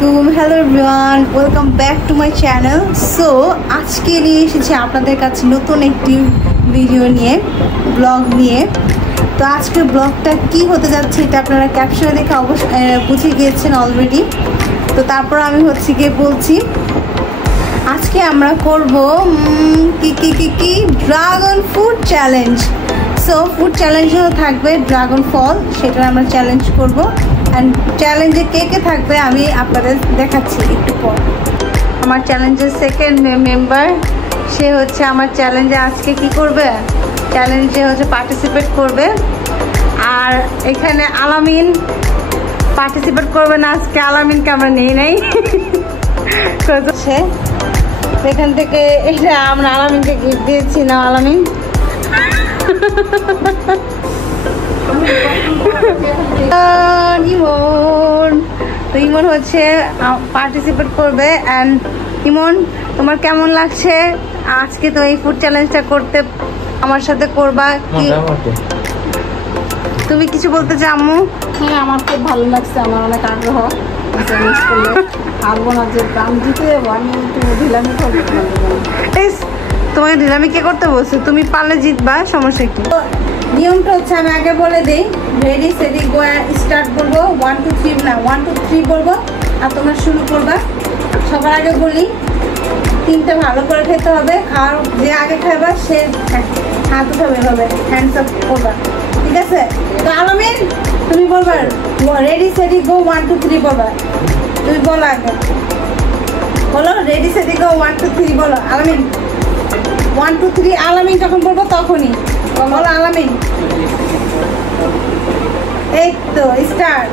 আসসালামাইকুম, hello everyone, welcome back to my channel. So আজকে নিয়ে এসেছি আপনাদের কাছে নতুন একটি ভিডিও নিয়ে, ব্লগ নিয়ে। তো আজকের ব্লগটা কি হতে যাচ্ছে এটা আপনারা ক্যাপশনে দেখে অবশ্যই বুঝে গিয়েছেন অলরেডি। তো তারপর আমি গিয়ে বলছি, আজকে আমরা করব কি dragon fruit challenge. So food চ্যালেঞ্জও থাকবে ড্রাগন ফল, সেটা আমরা চ্যালেঞ্জ করব। অ্যান্ড চ্যালেঞ্জে কে কে থাকবে আমি আপনাদের দেখাচ্ছি একটু পর। আমার চ্যালেঞ্জের সেকেন্ড মেম্বার, সে আমার চ্যালেঞ্জে আজকে কি করবে, চ্যালেঞ্জে পার্টিসিপেট করবে। আর এখানে আলামিন পার্টিসিপেট করবে না আজকে, আলামিনকে আমরা নেই নাই এখান থেকে। এটা আমরা আলামিনকে গিফট দিয়েছি না আলামিন। ইমন তো ইমন পার্টিসিপেট করবে। অ্যান্ড ইমন, তোমার কেমন লাগছে আজকে তো এই ফুড চ্যালেঞ্জটা করতে আমার সাথে করবা? কি তুমি কিছু বলতে চাও আম্মু? হ্যাঁ, আমার খুব ভালো লাগছে, আমার অনেক আগ্রহ চ্যালেঞ্জ করলে। পারবো না যে কাম দিতে, আমি একটু ঢিলামি করবো। তোমাকে ঢিলামি কে করতে বলছো? তুমি পারলে জিতবা, সমস্যা কি? নিয়মটা আমি আগে বলে দিই। রেডি সেডি গো, স্টার্ট বলবো, 1 2 3 না 1 2 3 বলবো আর তোমরা শুরু করবা। সবার আগে বলি, তিনটা ভালো করে খেতে হবে। আর যে আগে খাইবা সে হাত উঠাবে, এভাবে হ্যান্ডস আপ করবা, ঠিক আছে? তো আলামিন তুমি বলবা, রেডি সেডি গো 1 2 3 বলবা। তুমি বলো আগে, বলো রেডি সেডি গো 1 2 3 বলো। আলামিন 1 2 3, আলামিন যখন বলবো তখনই বলো আলামিন। এই তো স্টার্ট।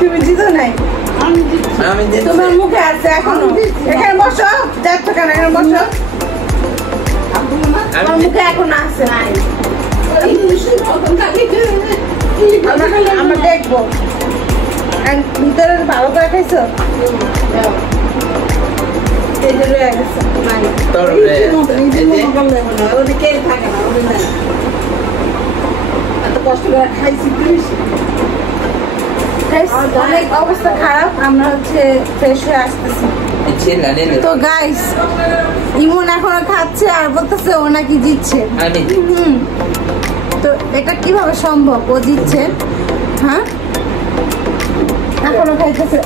তুমি জিতো নাই, তোমার মুখে আছে এখনো। এখানে বসো, দেখছো কেন? এখানে বসো, আমার মুখে এখন আছে। আমরা দেখবো ভিতরে ভালো করে খাইছো। অনেক অবস্থা খারাপ, আমরা ফ্রেশ হয়ে আসতেছি। তো গাইস, ইমন এখনো খাচ্ছে আর বলতেছে ও নাকি জিতছে। তো এটা কিভাবে সম্ভব ও জিতছে? হ্যাঁ, এখনো খাইতেছে।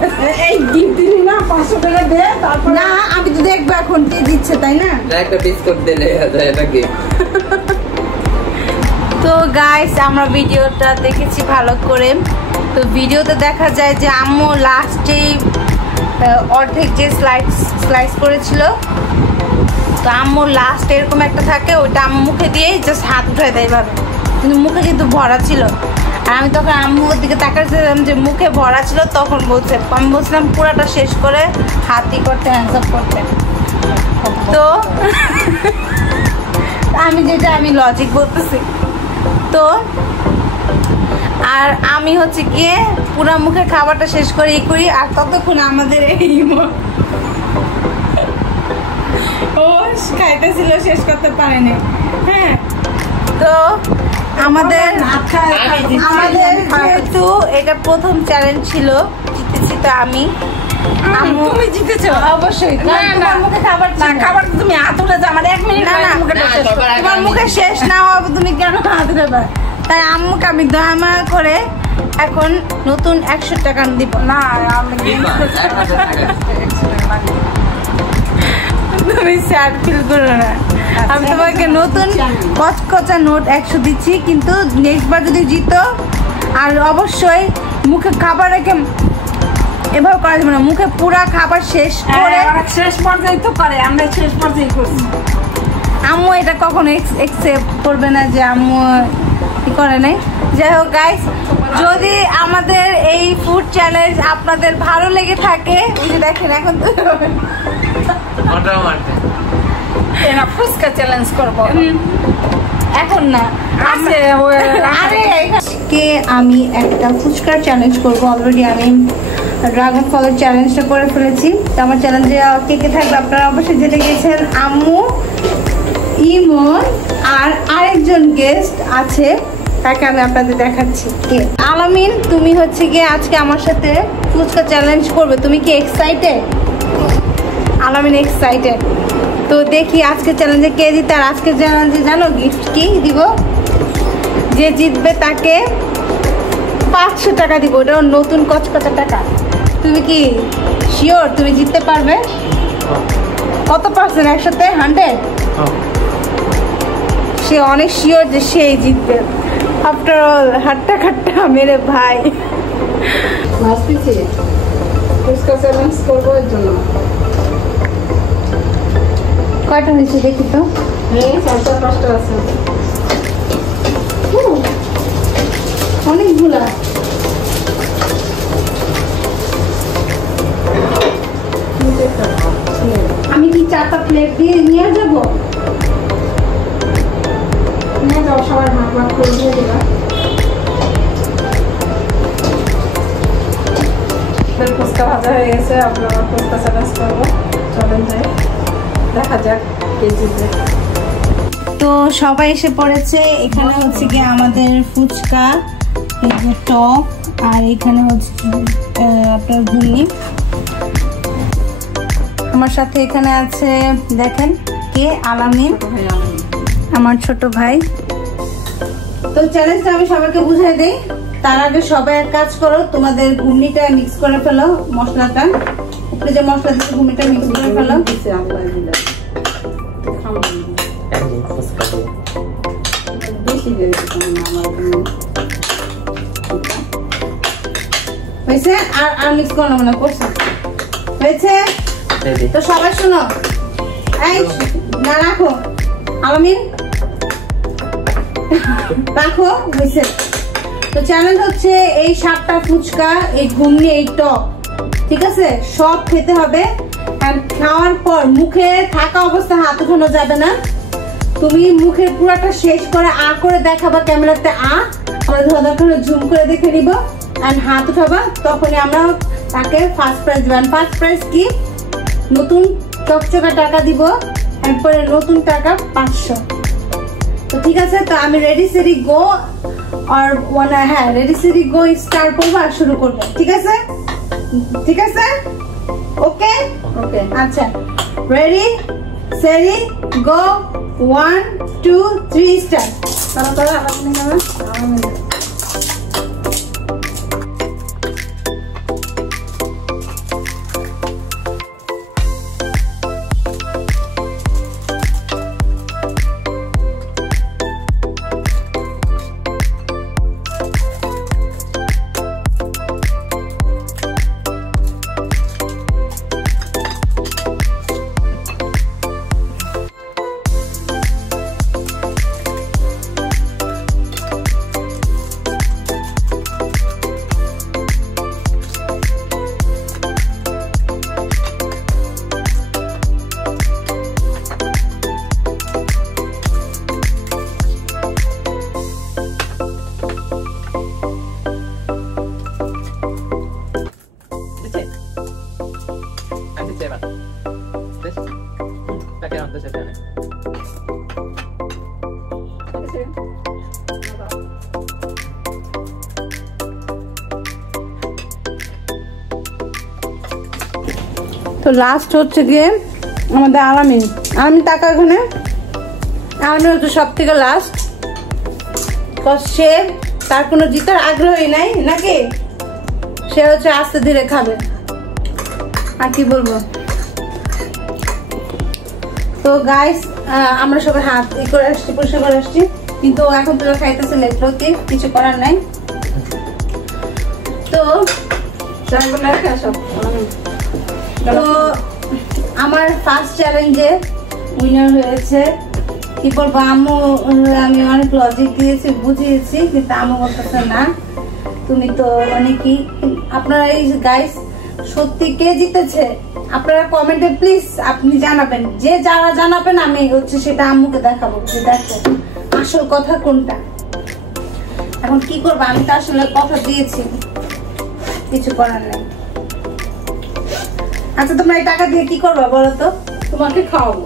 এই গিফট দিলি না, 500 টাকা দে। তারপর না, আমি তো দেখবো এখন কে জিতছে, তাই না? একটা বিস্কুট দিলে এটা কি? তো গাইস, আমরা ভিডিওটা দেখেছি ভালো করে। তো ভিডিওতে দেখা যায় যে আম্মু লাস্টে অর্ধেক যে স্লাইস করেছিল, তো আম্মু লাস্ট এরকম একটা থাকে, ওইটা আম্মু মুখে দিয়ে জাস্ট হাত উঠায় দেয় এভাবে, কিন্তু মুখে কিন্তু ভরা ছিল। আর আমি তখন আম্মুর দিকে তাকাচ্ছিলাম যে মুখে ভরা ছিল, তখন আমি বলছিলাম পুরাটা শেষ করে হাতই করতে, হ্যান্ডস আপ করতে। তো আমি লজিক বলতেছি। তো আর আমি হচ্ছে গিয়ে পুরা মুখে খাবারটা শেষ করে করি। আর ততক্ষণ আমাদের এই ও খাইতেছিল, শেষ করতে পারেনি। হ্যাঁ, তো আমাদের যেহেতু এটা প্রথম চ্যালেঞ্জ ছিল, জিতেছি তো আমি। তুমি জিতেছো অবশ্যই। খাবার তুমি হাতুড়ে যাও, আমার 1 মিনিট তোমার মুখে শেষ না হবে, তুমি কেন হাতুড়ে পার? তাই আম্মুকে আমি দয়া মায়া করে এখন নতুন 100 টাকা দিব। না, আমি তুমি স্যাড ফিল করো না, আমি তোমাকে নতুন কচকচা নোট 100 দিচ্ছি, কিন্তু নেক্সট বার যদি জিতো, আর অবশ্যই মুখে খাবার রেখে এভাবে করা যাবে না, মুখে পুরা খাবার শেষ করে শেষ পর্যায়ে তো করে, আমরা শেষ পর্যায়ে করছি। আম্মু এটা কখনো একসেপ্ট করবে না যে আম্মু কি করে নাই। যাই হোক গাইস, যদি আমাদের এই ফুড চ্যালেঞ্জ আপনাদের ভালো লেগে থাকে, এই যে দেখেন এখন তো এরা ফুচকা চ্যালেঞ্জ করবো এখন না, আছে আজকে আমি একটা ফুচকার চ্যালেঞ্জ করবো। অলরেডি আমি ড্রাগন ফলের চ্যালেঞ্জটা করে ফেলেছি। তো আমার চ্যালেঞ্জে কে কে থাকবে আপনারা অবশ্যই জেনে গেছেন। আম্মু, ইমন আর আরেকজন গেস্ট আছে, তাকে আমি আপনাদের দেখাচ্ছি। কে? আলামিন, তুমি হচ্ছে গিয়ে আজকে আমার সাথে ফুচকা চ্যালেঞ্জ করবে, তুমি কি এক্সাইটেড? আলামিন এক্সাইটেড। তো দেখি আজকে চ্যালেঞ্জে কে জিতে। আর আজকে চ্যালেঞ্জে জানো গিফট কি দিব? যে জিতবে তাকে 500 টাকা দিব, ওটাও নতুন কচকচা টাকা। তুমি কি শিওর তুমি জিততে পারবে? কত পার্সেন্ট? 100-তে 100? সে অনেক শিওর যে সেই জিতবে। আফটার অল হাট্টা খাট্টা মেরে ভাই। ভাবতেছি ফুচকা চ্যালেঞ্জ করবো এর জন্য। কয়টা হয়েছে দেখি তো। 4-5টা আছে, অনেকগুলা। আমি কি 4টা প্লেট দিয়ে নিয়ে যাবো? নিয়ে যাও, সবাই ভাগ ভাগ করে দিয়ে দিবা। ফুচকা ভাজা হয়ে গেছে, আপনারা ফুচকা চ্যালেঞ্জ করবো। চলেন যাই, দেখা যাক কে জিতবে। তো সবাই এসে পড়েছে। এখানে হচ্ছে গিয়ে আমাদের ফুচকা, এই যে টক, আর এখানে হচ্ছে আপনার ঘুগনি। আমার সাথে এখানে আছে দেখেন কে, আলামিন, আমার ছোট ভাই। তো চ্যালেঞ্জটা আমি সবাইকে বুঝাই দেই। তার আগে সবাই এক কাজ করো, তোমাদের ঘুগনিটা মিক্স করে ফেলো, মশলাটা উপরে যে মশলা দিচ্ছে ঘুগনিটা মিক্স করে ফেলো। হয়েছে? আর মিক্স করো না, করছে হয়েছে। তো সবাই শোনো, এই না রাখো, আলামিন রাখো, হয়েছে। তো চ্যালেঞ্জ হচ্ছে এই 7টা ফুচকা, এই ঘুগনি, এই টক, ঠিক আছে? সব খেতে হবে। আর খাওয়ার পর মুখে থাকা অবস্থা হাত উঠানো যাবে না। তুমি মুখে পুরাটা শেষ করে করে দেখাবা ক্যামেরাতে। আমরা দরকার জুম করে দেখে নিব, আর হাত উঠাবা, তখনই আমরা তাকে ফার্স্ট প্রাইজ দিবেন। ফার্স্ট প্রাইজ কি? নতুন চকচকা টাকা দিব, এরপরে নতুন টাকা 500। তো ঠিক আছে, তো আমি রেডি সেডি গো, আর হ্যাঁ রেডি সেডি গো স্টার্ট করবো আর শুরু করবো, ঠিক আছে? ঠিক আছে, ওকে ওকে, আচ্ছা রেডি সেডি গো, 1 2 3 স্টার্ট। তারা আপনি Evan. ¿Ves? Está quedando ese tema. তো লাস্ট হচ্ছে গিয়ে আমাদের আলামিন টাকা এখানে আলামিন হচ্ছে সব থেকে লাস্ট, সে তার কোনো জিতার আগ্রহই নাই নাকি, সে হচ্ছে আস্তে ধীরে খাবে। আর কি বলবো, তো গাইস আমরা সবাই হাত করে আসছি, পরিষ্কার করে আসছি, কিন্তু এখন তো খাইতেছে লেট্রোতে, কিছু করার নাই। তো তো আমার ফার্স্ট চ্যালেঞ্জে উইনার হয়েছে। কি বলবো, আম্মু আমি অনেক লজিক দিয়েছি, বুঝিয়েছি, কিন্তু আম্মু বলতেছে না তুমি তো অনেকই। আপনারা এই গাইস সত্যি কে জিতেছে আপনারা কমেন্টে প্লিজ আপনি জানাবেন, যে যারা জানাবেন আমি হচ্ছে সেটা আম্মুকে দেখাবো যে দেখো আসল কথা কোনটা। এখন কি করবো, আমি তো আসলে কথা দিয়েছি, কিছু করার নেই। আচ্ছা তোমরা এই টাকা দিয়ে কি করবো বলো তো? তোমাকে খাওয়াবো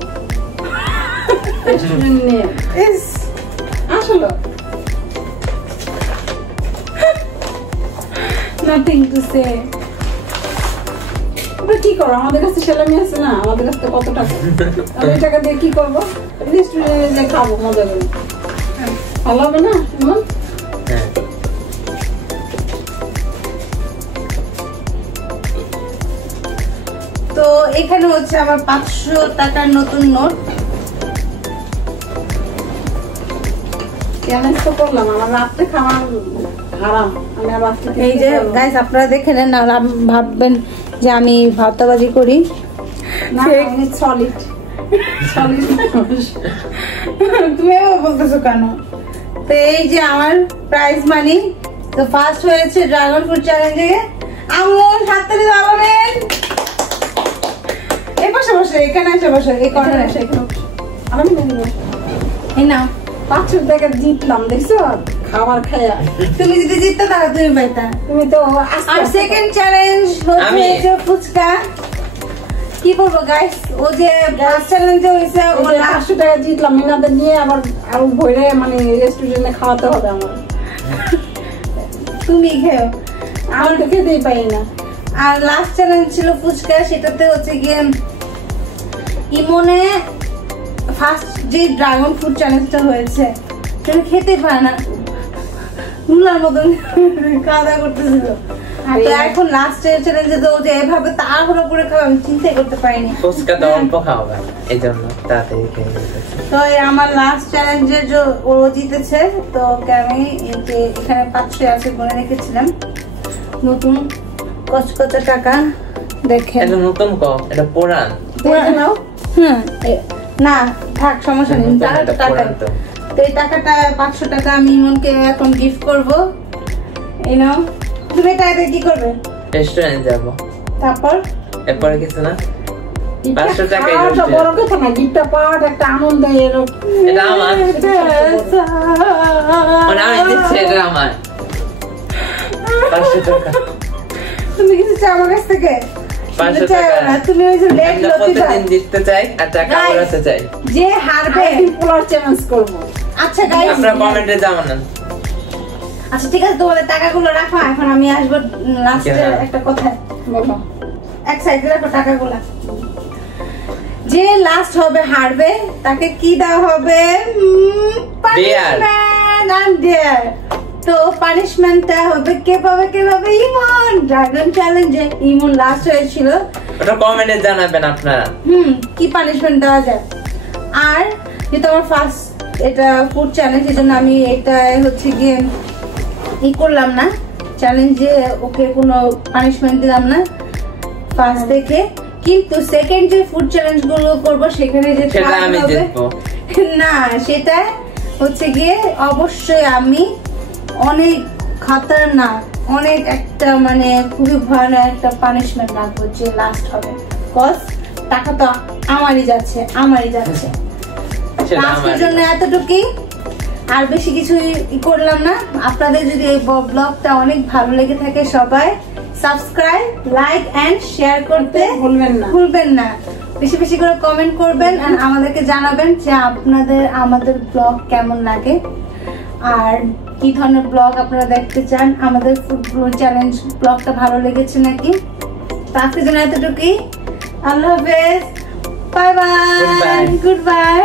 আসলে নাথিং টু সে। কি করো, আমাদের কাছে সেলামি আছে না, আমাদের কাছে কত টাকা, আমি এই টাকা দিয়ে কি করবো? রেস্টুরেন্টে খাবো মজা করে, ভালো হবে না? এমন তো এখানে হচ্ছে আমার 500 টাকার নতুন নোট। চ্যালেঞ্জ তো করলাম, আমার রাত্রে খাওয়া হারাম, আমি আর রাত্রে এই যে গাইস আপনারা দেখে নেন, আর ভাববেন যে আমি ভাতাবাজি করি না, আমি সলিড সলিড। তুমি বলতেছো কেন? তো এই যে আমার প্রাইজ মানি, তো ফার্স্ট হয়েছে ড্রাগন ফ্রুট চ্যালেঞ্জে আম্মু হাততালি দাবাবেন। এই পাশে বসে, এখানে এসে বসে, এই কর্নারে এসে, আমি এই নাও 500 টাকা জিতলাম, দেখছো খাবার খায়া। তুমি যদি জিততে তাহলে তুমি পাইতা। তুমি তো আর সেকেন্ড চ্যালেঞ্জ হচ্ছে ফুচকা। কি বলবো গাইস, ও যে ফার্স্ট চ্যালেঞ্জে হইছে ও 500 টাকা জিতলাম, মিনাদের নিয়ে আবার আরো ভরে মানে রেস্টুরেন্টে খাওয়াতে হবে আমার। তুমি খেও, আমি তো খেতেই পাই না। আর লাস্ট চ্যালেঞ্জ ছিল ফুচকা, সেটাতে হচ্ছে গিয়ে ইমনে ফার্স্ট যে ড্রাগন ফ্রুট চ্যালেঞ্জটা হয়েছে সেটা খেতে পারে না, রুলার মতন খাওয়া দাওয়া করতেছিল। তো এখন লাস্টের চ্যালেঞ্জে তো যে এভাবে তাড়াহুড়ো করে খাওয়া আমি চিন্তাই করতে পারিনি। ফুচকা তো অল্প খাওয়া, এই জন্য তাড়াতাড়ি খেয়ে নিয়েছে। তো আমার লাস্ট চ্যালেঞ্জে যে ও জিতেছে, তো ওকে আমি এখানে 500 আছে বলে রেখেছিলাম, নতুন কত টাকা দেখে। এটা নতুন কম, এটা পুরান। নাও না থাক, সমস্যা নেই, টাকা। তো এই টাকাটা 500 টাকা আমি ইমনকে এখন গিফট করবো। এই নাও, তুমি এটা কি করবে? রেস্টুরেন্ট যাবো, তারপর এরপরে কিছু না। 500 টাকা বড় কথা না, গিফটটা পাওয়ার একটা আনন্দ। এটা আমার, আমি দিচ্ছি, এটা আমার 500 টাকা। তুমি কিছু চাও আমার কাছ থেকে? 500 টাকা তুমি ওই যে লেট প্রতিদিন জিততে চাই আর টাকা ওড়াতে চাই। যে হারবে পোলার চ্যালেঞ্জ করবো। আচ্ছা গাইস, আপনারা কমেন্টে জানান। আচ্ছা ঠিক আছে, তোমাদের টাকাগুলো রাখো, এখন আমি আসবো লাস্টে একটা কথা বলো। এক সাইডে রাখো টাকাগুলো। যে লাস্ট হবে হারবে তাকে কি দেওয়া হবে? পানিশমেন্ট। I am there. তো পানিশমেন্টটা হবে কে পাবে? ইমন। ড্রাগন চ্যালেঞ্জে ইমন লাস্ট হয়েছিল, ওটা কমেন্টে জানাবেন আপনারা। কি পানিশমেন্ট দেওয়া যায়। আর যেহেতু আমার ফার্স্ট এটা ফুড চ্যালেঞ্জ, এই জন্য আমি এটা হচ্ছে গিয়ে করলাম না চ্যালেঞ্জে, ওকে কোনো পানিশমেন্ট দিলাম না ফার্স্ট দেখে। কিন্তু সেকেন্ড যে ফুড চ্যালেঞ্জ গুলো করবো সেখানে যে আমি জিতবো না, সেটা হচ্ছে গিয়ে অবশ্যই আমি অনেক খাতারনাক, অনেক একটা মানে খুবই ভয়ানক একটা পানিশমেন্ট রাখবো যে লাস্ট হবে। কজ টাকা তো আমারই যাচ্ছে। আজকের জন্য এতটুকুই, আর বেশি কিছুই করলাম না। আপনাদের যদি এই ব্লগটা অনেক ভালো লেগে থাকে সবাই সাবস্ক্রাইব, লাইক এন্ড শেয়ার করতে ভুলবেন না। বেশি বেশি করে কমেন্ট করবেন আর আমাদেরকে জানাবেন যে আমাদের ব্লগ কেমন লাগে আর কি ধরনের ব্লগ আপনারা দেখতে চান, আমাদের ফুড চ্যালেঞ্জ ব্লগটা ভালো লেগেছে নাকি। তো আজকের জন্য এতটুকুই। আল্লাহ হাফেজ, বাই বাই, গুড বাই।